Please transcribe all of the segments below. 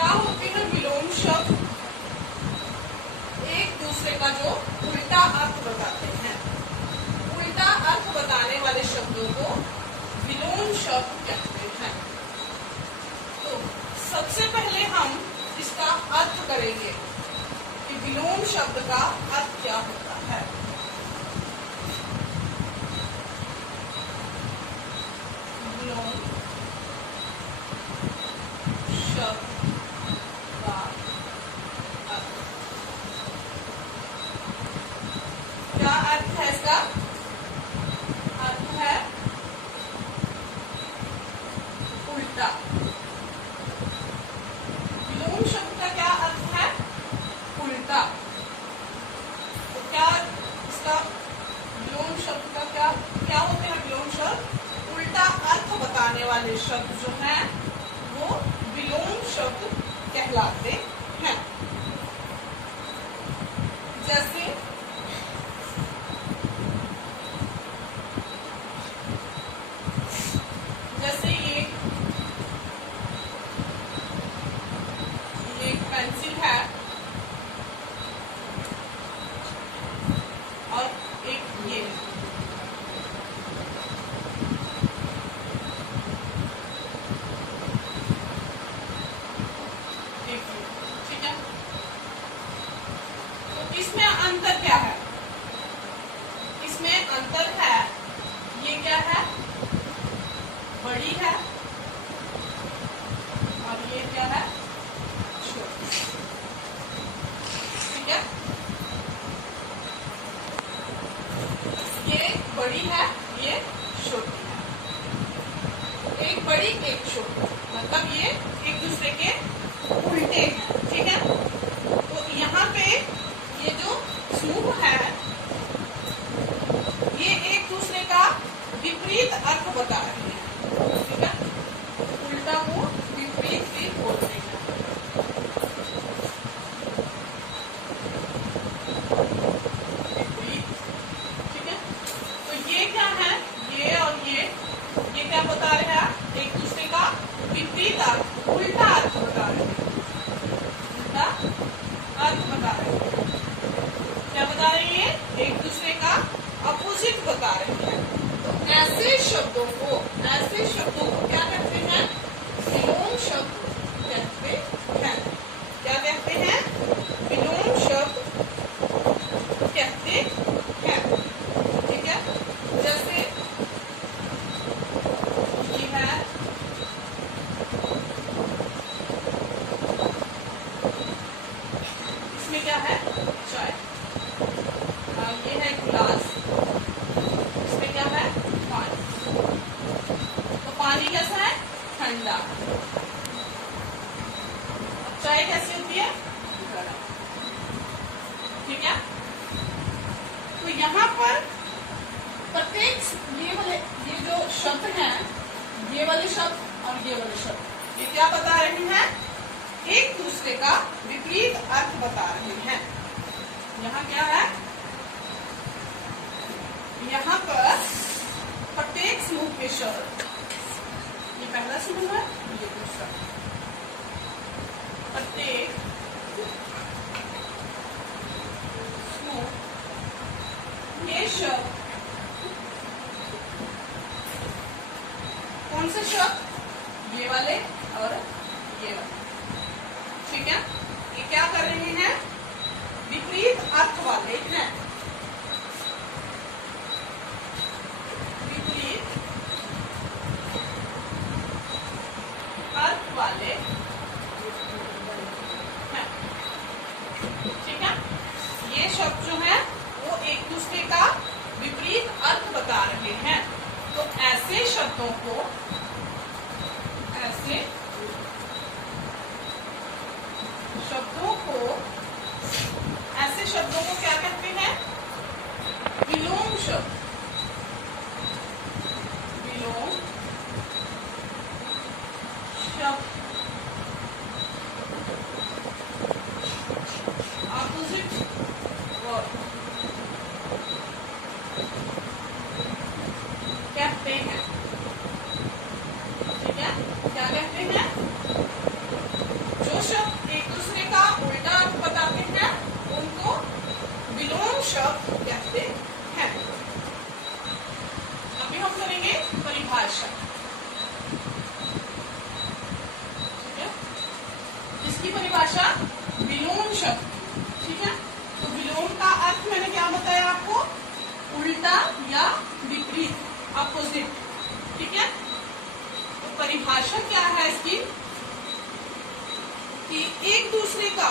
क्या होते हैं विलोम शब्द? एक दूसरे का जो उल्टा अर्थ बताते हैं। उल्टा अर्थ बताने वाले शब्दों को विलोम शब्द कहते हैं। तो सबसे पहले हम इसका अर्थ करेंगे कि विलोम शब्द का अर्थ क्या होता है। विलोम शब्द का अर्थ क्या अर्थ है? इसका अर्थ है उल्टा। विलोम शब्द का क्या अर्थ है? उल्टा। तो क्या इसका विलोम शब्द का क्या क्या होते हैं? विलोम शब्द उल्टा अर्थ बताने वाले शब्द जो हैं वो विलोम शब्द कहलाते हैं। जैसे ये एक पेंसिल है और एक ये ठीक है। तो इसमें अंतर क्या है? इसमें अंतर है, ये क्या है? बड़ी है और ये क्या है? छोटी। ठीक है, ये बड़ी है, ये छोटी है। एक बड़ी एक छोटी, मतलब ये एक दूसरे के उल्टे हैं। ठीक है, तो यहाँ पे ये जो समूह है ये एक दूसरे का विपरीत अर्थ बता रहे हैं। ठीक है, उल्टा को विपरीत भी बोलते हैं। विपरीत। ठीक है, तो ये क्या है? ये और ये क्या बता रहे हैं? एक दूसरे का विपरीत अर्थ, उल्टा अर्थ बता रहे हैं। उल्टा अर्थ बता रहे हैं। क्या बता रहे हैं? एक दूसरे का अपोजिट बता रहे हैं। तो ऐसे शब्दों को क्या कहते हैं? विलोम शब्द कहते हैं। क्या कहते हैं? विलोम शब्द कहते हैं। ठीक है, जैसे ये है इसमें क्या है? चाय। ये है गिलास, इसमें क्या है? पानी। तो पानी कैसा है? ठंडा। चाय कैसी होती है? गरम। ठीक है, तो यहाँ पर प्रत्येक ये जो शब्द हैं, ये वाले शब्द और ये वाले शब्द, ये क्या बता रहे हैं? एक दूसरे का विपरीत अर्थ बता रहे हैं। यहाँ क्या है? यहाँ पर प्रत्येक समूह के शब्द, ये पहला समूह है, ये दूसरा। प्रत्येक समूह के शब्द, कौन से शब्द? ये वाले और ये वाले। ठीक है, ये क्या कर रहे हैं? विपरीत अर्थ वाले हैं। विपरीत अर्थ वाले हैं। ठीक है, ये शब्द जो है वो एक दूसरे का विपरीत अर्थ बता रहे हैं। तो ऐसे शब्दों को क्या कहते हैं? विलोम शब्द। विलोम शब्द ऑपोजिट वर्ड कहते हैं। ठीक है, क्या कहते हैं? जो शब्द अगली परिभाषा विलोम शब्द, ठीक है। तो विलोम का अर्थ मैंने क्या बताया आपको, उल्टा या विपरीत, अपोजिट, ठीक है। तो परिभाषा क्या है इसकी कि एक दूसरे का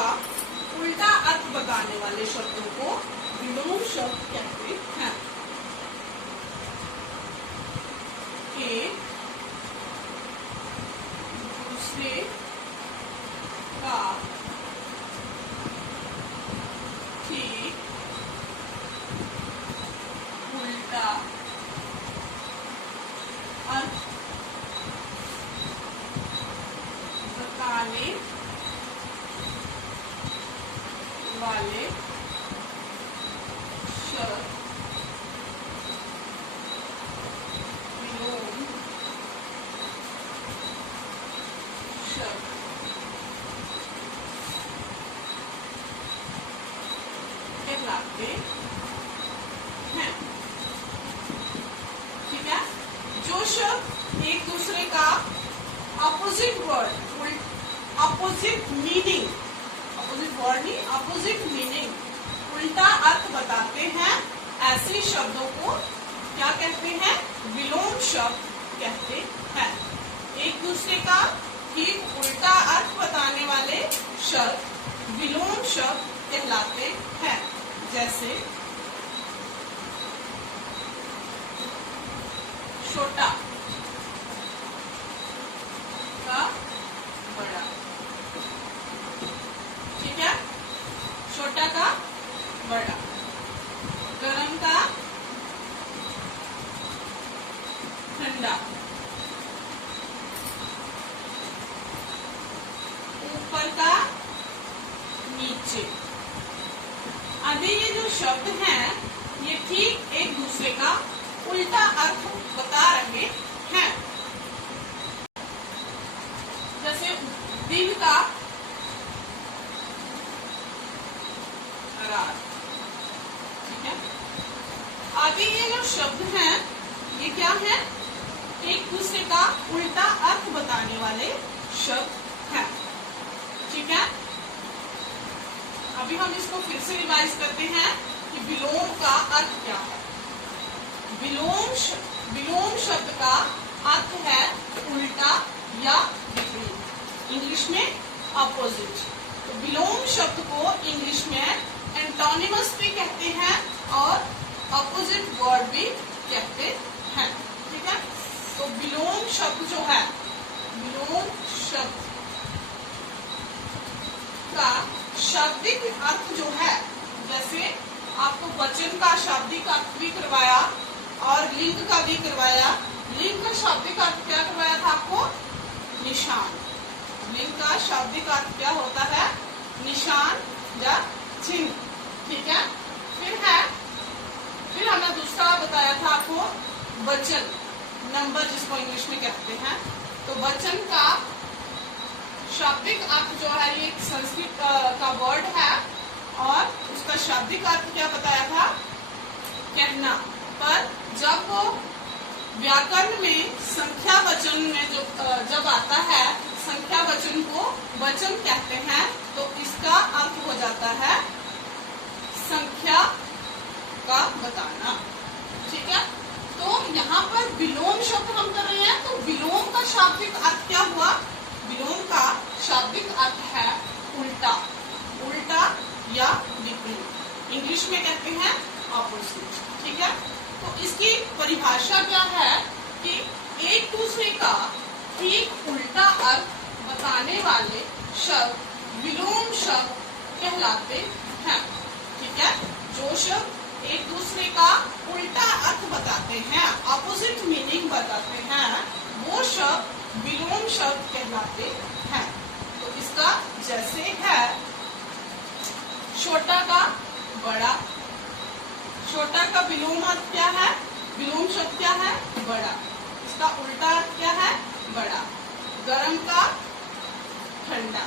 उल्टा अर्थ बताने वाले शब्दों को विलोम शब्द कहते हैं। एक दूसरे का ठीक उल्टा अर्थ बताने वाले शब्द विलोम शब्द कहलाते हैं, ठीक है। जो शब्द एक दूसरे का opposite word, opposite meaning, opposite word नहीं, अपोजिट मीनिंग, उल्टा अर्थ बताते हैं, ऐसे शब्दों को क्या कहते हैं, विलोम शब्द कहते हैं। एक दूसरे का ठीक उल्टा अर्थ बताने वाले शब्द विलोम शब्द कहलाते हैं। जैसे छोटा का बड़ा, ठीक है, छोटा का बड़ा, गरम का ठंडा, ऊपर का नीचे। अभी ये जो शब्द हैं ये ठीक एक दूसरे का उल्टा अर्थ बता रहे हैं। जैसे दिन का रात, ठीक है। आगे ये जो शब्द हैं ये क्या है, एक दूसरे का उल्टा अर्थ बताने वाले शब्द हैं, ठीक है। अभी हम इसको फिर से रिवाइज करते हैं कि विलोम का अर्थ क्या है। विलोम शब्द का अर्थ है उल्टा या विपरीत, इंग्लिश में अपोजिट। तो विलोम शब्द को इंग्लिश में एंटोनिमस भी कहते हैं और अपोजिट वर्ड भी कहते हैं, ठीक है। तो विलोम शब्द जो है, विलोम शब्द का शाब्दिक अर्थ जो है, जैसे आपको वचन का शाब्दिक अर्थ भी करवाया और लिंग का भी करवाया। लिंग का शाब्दिक अर्थ क्या करवाया था आपको, निशान। लिंग का शाब्दिक अर्थ क्या होता है, निशान या चिन्ह, ठीक है। फिर हमने दूसरा बताया था आपको वचन, नंबर जिसको इंग्लिश में कहते हैं। तो वचन का शाब्दिक अर्थ जो है ये संस्कृत का वर्ड है और उसका शाब्दिक अर्थ क्या बताया था, कहना। पर जब वो व्याकरण में संख्या वचन में जब आता है, संख्या वचन को वचन कहते हैं, तो इसका अर्थ हो जाता है संख्या का बताना, ठीक है। तो यहाँ पर विलोम शब्द हम कर रहे हैं, तो विलोम का शाब्दिक अर्थ क्या हुआ, विलोम का शाब्दिक अर्थ है उल्टा, उल्टा या विपरीत, इंग्लिश में कहते हैं ऑपोजिट, ठीक है। तो इसकी परिभाषा क्या है कि एक दूसरे का ठीक उल्टा अर्थ बताने वाले शब्द विलोम शब्द कहलाते हैं, ठीक है। जो शब्द एक दूसरे का उल्टा अर्थ बताते हैं, ऑपोजिट मीनिंग बताते हैं, वो शब्द विलोम शब्द कहलाते हैं। तो इसका जैसे है छोटा का बड़ा, छोटा का विलोम अर्थ क्या है, विलोम शब्द क्या है, बड़ा। इसका उल्टा अर्थ क्या है, बड़ा। गरम का ठंडा,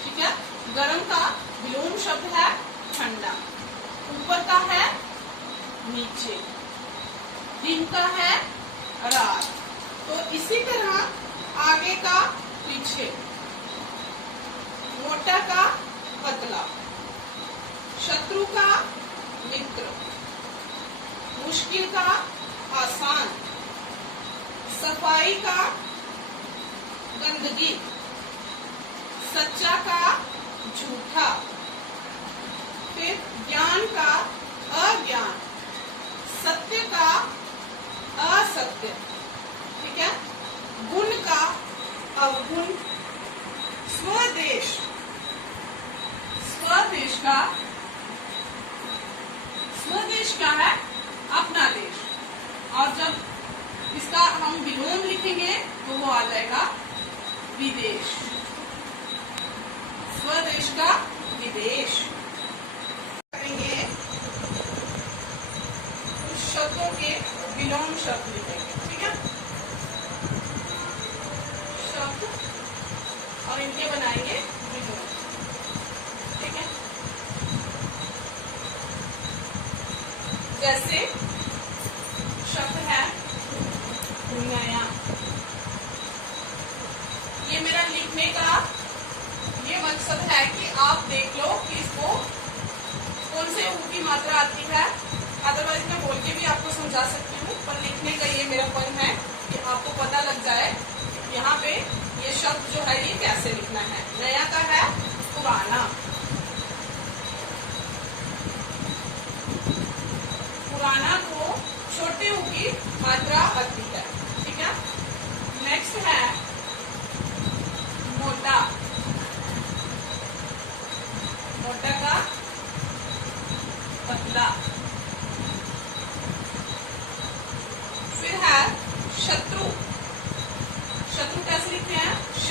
ठीक है। गरम का विलोम शब्द है ठंडा। ऊपर का है नीचे, दिन का है रात। तो इसी तरह आगे का पीछे, मोटा का पतला, शत्रु का मित्र, मुश्किल का आसान, सफाई का गंदगी, सच्चा का झूठा, फिर ज्ञान का अज्ञान, सत्य का असत्य, ठीक है, गुण का अवगुण, स्वदेश, स्वदेश का, स्वदेश क्या है? अपना देश। और जब इसका हम विलोम लिखेंगे तो वो आ जाएगा विदेश, स्वदेश का विदेश। करेंगे कुछ शब्दों के विलोम शब्द लिखेंगे, ठीक है, शब्द और इनके बनाएंगे विलोम, ठीक है। जैसे शब्द है नया, ये मेरा लिखने का ये मकसद है कि आप देख लो कि इसको कौन से ऊ की मात्रा आती है। अदरवाइज मैं बोल के भी आपको समझा सकती हूँ, पर लिखने का ये मेरा पन है कि आपको पता लग जाए यहाँ पे ये शब्द जो है ये कैसे लिखना है। नया का है पुराना, पुराना को छोटे ऊ की मात्रा आती है, ठीक है। नेक्स्ट है मोटा, मोटा का पतला, फिर है शत्रु, शत्रु कैसे लिखते हैं? श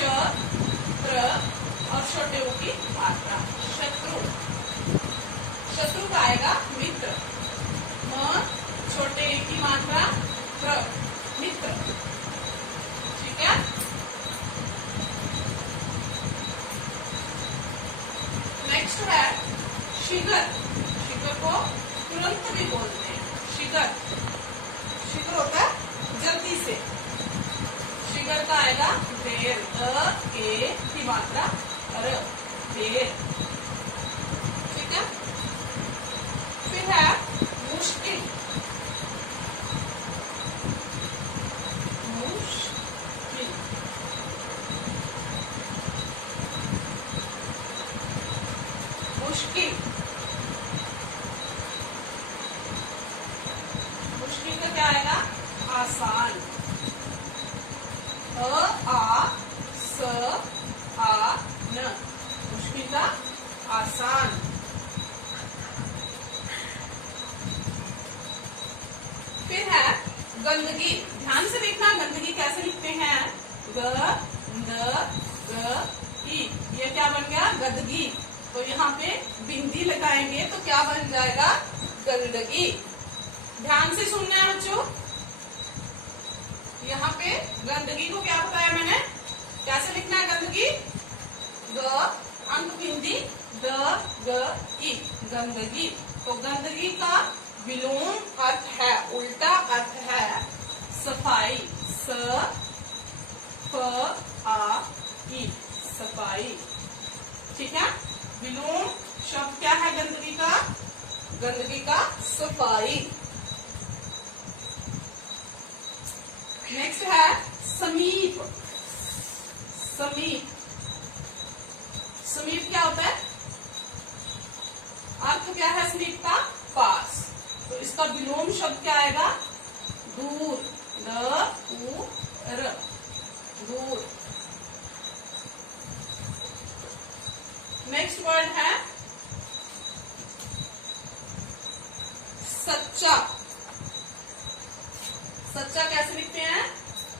और छोटे ऊ की मात्रा, शत्रु। शत्रु का आएगा मित्र, म छोटे ए की मात्रा प्र, मित्र, ठीक है। नेक्स्ट है शिखर, शिखर को तुरंत भी बोलते हैं शिखर, शिखर होता है जल्दी से, शिखर का आएगा देर, ए की मात्रा र, देर, ठीक है। फिर है मुश्किल, मुश्किल, मुश्किल, मुश्किल का क्या आएगा? आसान, आ स आ न, मुश्किल का आसान। फिर है गंदगी, ध्यान से देखना गंदगी कैसे लिखते हैं? ग न ग ई, ये क्या बन गया? गंदगी। तो यहाँ पे बिंदी लगाएंगे तो क्या बन जाएगा? गंदगी। ध्यान से सुनना है बच्चों, यहाँ पे गंदगी को क्या बताया मैंने, कैसे लिखना है गंदगी? ग अंक बिंदी द ग ई, गंदगी। तो गंदगी का विलोम अर्थ है, उल्टा अर्थ है सफाई, स फ आ ई, सफाई, ठीक है। विलोम शब्द क्या है गंदगी का? गंदगी का सफाई। नेक्स्ट है समीप, समीप, समीप क्या होता है? अर्थ क्या है समीप का? पास। तो इसका विलोम शब्द क्या आएगा? दूर, द उ र, दूर। नेक्स्ट वर्ड है सच्चा, सच्चा कैसे लिखते हैं?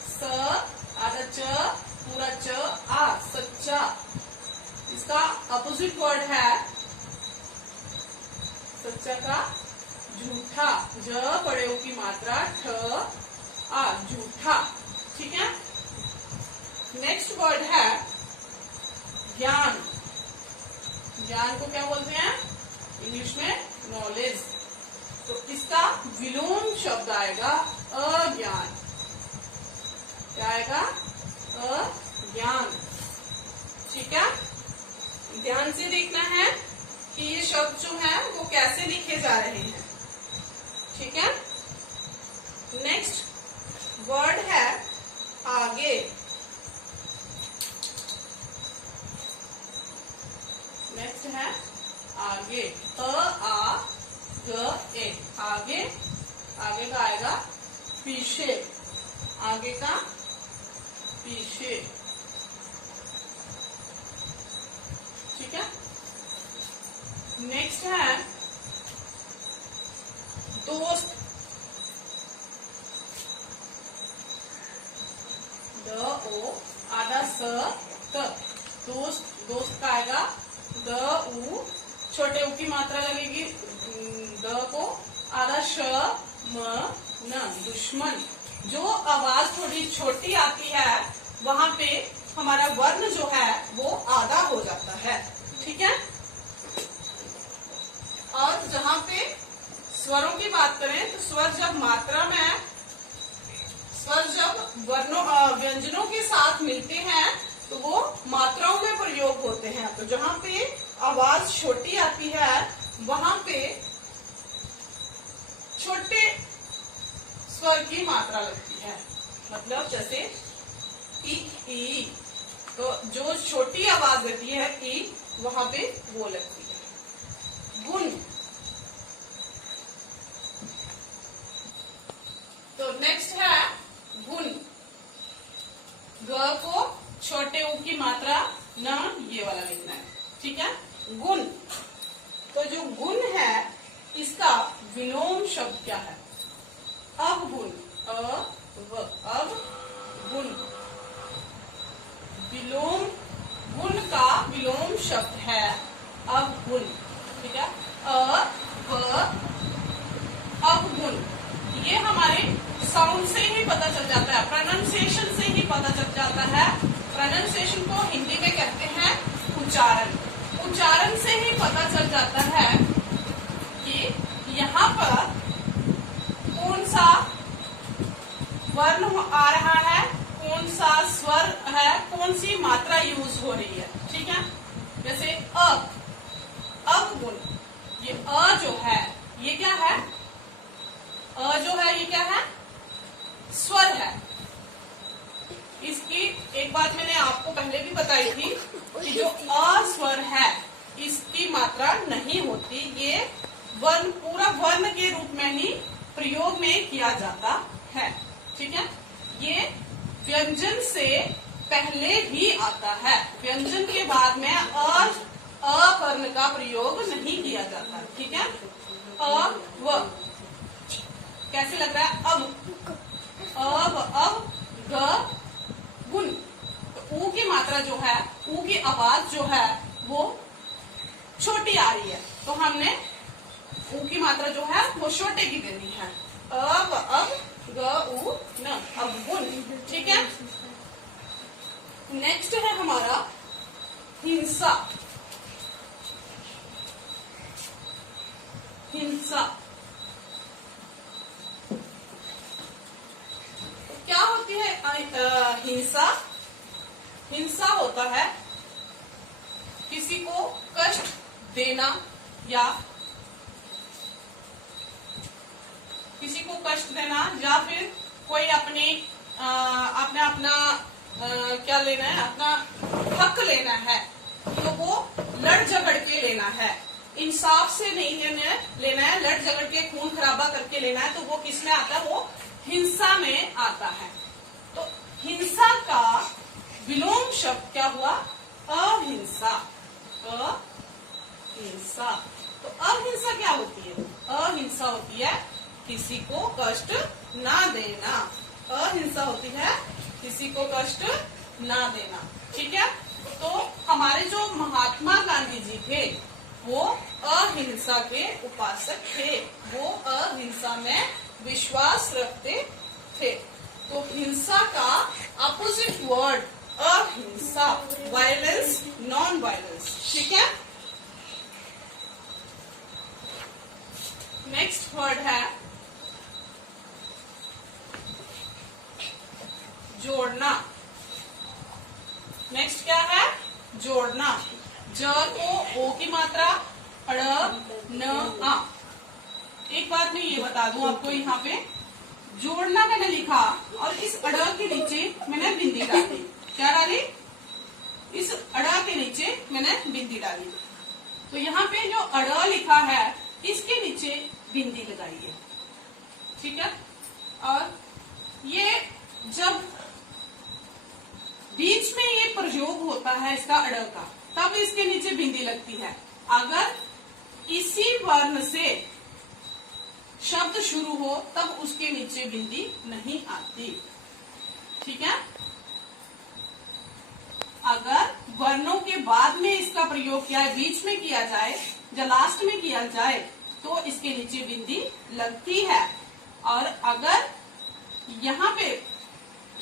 स आधा च पूरा च आ, सच्चा। इसका अपोजिट वर्ड है सच्चा का झूठा, ज बड़े ऊ की मात्रा ठ आ, झूठा, ठीक है। नेक्स्ट वर्ड है ज्ञान, ज्ञान को क्या बोलते हैं इंग्लिश में? नॉलेज। तो इसका विलोम शब्द आएगा अज्ञान, क्या आएगा? अज्ञान, ठीक है। ध्यान से देखना है कि ये शब्द जो है वो कैसे लिखे जा रहे हैं। ठीक है। नेक्स्ट वर्ड है आगे। नेक्स्ट है आगे। आ ग ए। आगे, आगे का आएगा पीछे। आगे का पीछे। ठीक है। नेक्स्ट है दोस्त। द ओ आधा स त। दोस्त, दोस्त का आएगा द उ, छोटे उ की मात्रा लगेगी द को, आधा श म न। दुश्मन। जो आवाज थोड़ी छोटी आती है वहां पे हमारा वर्ण जो है वो आधा हो जाता है। ठीक है। और जहां पे स्वरों की बात करें तो स्वर जब मात्रा में, स्वर जब वर्णों व्यंजनों के साथ मिलते हैं तो वो मात्राओं में प्रयोग होते हैं। तो जहां पे आवाज छोटी आती है वहां पे छोटे स्वर की मात्रा लगती है। मतलब जैसे ई, तो जो छोटी आवाज रहती है ई, वहां पे वो लगती है। गुण। तो नेक्स्ट है गुण। ग को छोटे उ की मात्रा न, ये वाला लिखना है। ठीक है। गुण। तो जो गुण है इसका विलोम शब्द क्या है? अवगुण। अवगुण। विलोम, गुण का विलोम शब्द है अवगुण। ठीक है। अवगुण। ये हमारे साउंड से ही पता चल जाता है, प्रोनाउंसिएशन से ही पता चल जाता है। प्रोनाउंसिएशन को हिंदी में कहते हैं उच्चारण। उच्चारण से ही पता चल जाता है कि यहाँ पर कौन सा वर्ण आ रहा है, कौन सा स्वर है, कौन सी मात्रा यूज हो रही है। ठीक है। जैसे अवगुण। ये अ जो है ये क्या है? अ जो है ये क्या है? स्वर है। इसकी एक बात मैंने आपको पहले भी बताई थी कि जो अ स्वर है इसकी मात्रा नहीं होती। ये वर्ण, पूरा वर्ण के रूप में ही प्रयोग में किया जाता है। ठीक है। ये व्यंजन से पहले भी आता है। व्यंजन के बाद में अ वर्ण का प्रयोग नहीं किया जाता। ठीक है। व कैसे लग रहा है? अब ग गुण। तो ऊ की मात्रा जो है, ऊ की आवाज जो है वो छोटी आ रही है, तो हमने ऊ की मात्रा जो है वो छोटे की देनी है। अब ग उ न, अवगुण। ठीक है। नेक्स्ट है हमारा हिंसा। हिंसा क्या होती है? हिंसा, हिंसा होता है किसी को कष्ट देना या किसी को कष्ट देना, या फिर कोई अपने अपना क्या लेना है, अपना हक लेना है तो वो लड़ झगड़ के लेना है। इंसाफ से नहीं लेना है, लड़ झगड़ के खून खराबा करके लेना है, तो वो किस में आता है? वो हिंसा में आता है। तो हिंसा का विलोम शब्द क्या हुआ? अहिंसा। अहिंसा। तो अहिंसा क्या होती है? अहिंसा होती है किसी को कष्ट ना देना। अहिंसा होती है किसी को कष्ट ना देना। ठीक है। तो हमारे जो महात्मा गांधी जी थे वो अहिंसा के उपासक थे। वो अहिंसा में विश्वास रखते थे। तो हिंसा का अपोजिट वर्ड अहिंसा, वायलेंस, नॉन वायलेंस। ठीक है। नेक्स्ट वर्ड है जोड़ना। नेक्स्ट क्या है? जोड़ना। ज ओ की मात्रा, अड़ न आ। एक बात मैं ये बता दूं आपको, यहाँ पे जोड़ना मैंने लिखा और इस अड़ के नीचे मैंने बिंदी डाली। क्या डाली? इस अड़ा के नीचे मैंने बिंदी डाली। तो यहाँ पे जो अड़ लिखा है इसके नीचे बिंदी लगाइए, ठीक है। और ये जब बीच में ये प्रयोग होता है इसका अड़ का, तब इसके नीचे बिंदी लगती है। अगर इसी वर्ण से शब्द शुरू हो तब उसके नीचे बिंदी नहीं आती, ठीक है। अगर वर्णों के बाद में इसका प्रयोग किया है, बीच में किया जाए या लास्ट में किया जाए तो इसके नीचे बिंदी लगती है। और अगर यहाँ पे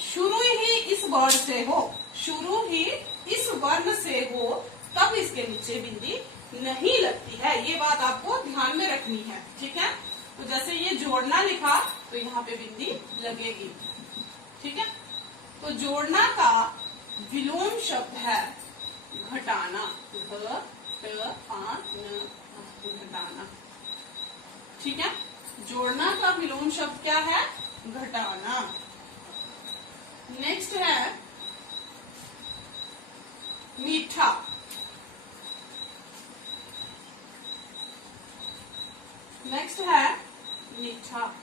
शुरू ही इस वर्ण से हो, शुरू ही इस वर्ण से हो, तब इसके नीचे बिंदी नहीं लगती है। ये बात आपको ध्यान में रखनी है, ठीक है। तो जैसे ये जोड़ना लिखा तो यहाँ पे बिंदी लगेगी, ठीक है। तो जोड़ना का विलोम शब्द है घटाना, घटाना, ठीक है। जोड़ना का विलोम शब्द क्या है? घटाना। नेक्स्ट है मीठा। नेक्स्ट है मीठा।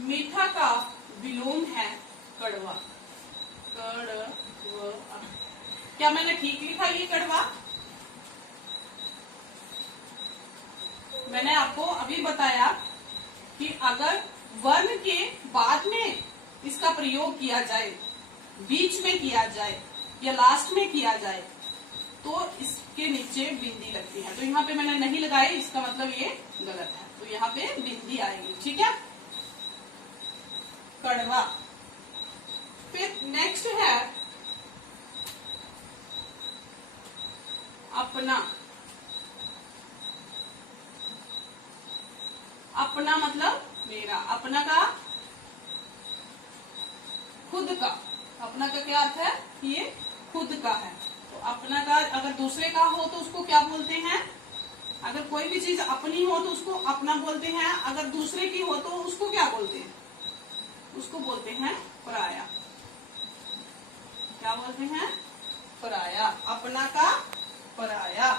मीठा का विलोम है कड़वा, कड़वा। क्या मैंने ठीक लिखा ये कड़वा? मैंने आपको अभी बताया कि अगर वर्ण के बाद में इसका प्रयोग किया जाए, बीच में किया जाए या लास्ट में किया जाए तो इसके नीचे बिंदी लगती है। तो यहाँ पे मैंने नहीं लगाई, इसका मतलब ये गलत है। तो यहाँ पे बिंदी आएगी, ठीक है। कड़वा। फिर नेक्स्ट है अपना। अपना मतलब मेरा, अपना का खुद का। अपना का क्या अर्थ है? ये खुद का है। तो अपना का अगर दूसरे का हो तो उसको क्या बोलते हैं? अगर कोई भी चीज अपनी हो तो उसको अपना बोलते हैं, अगर दूसरे की हो तो उसको क्या बोलते हैं? उसको बोलते हैं पराया। क्या बोलते हैं? पराया। अपना का पराया।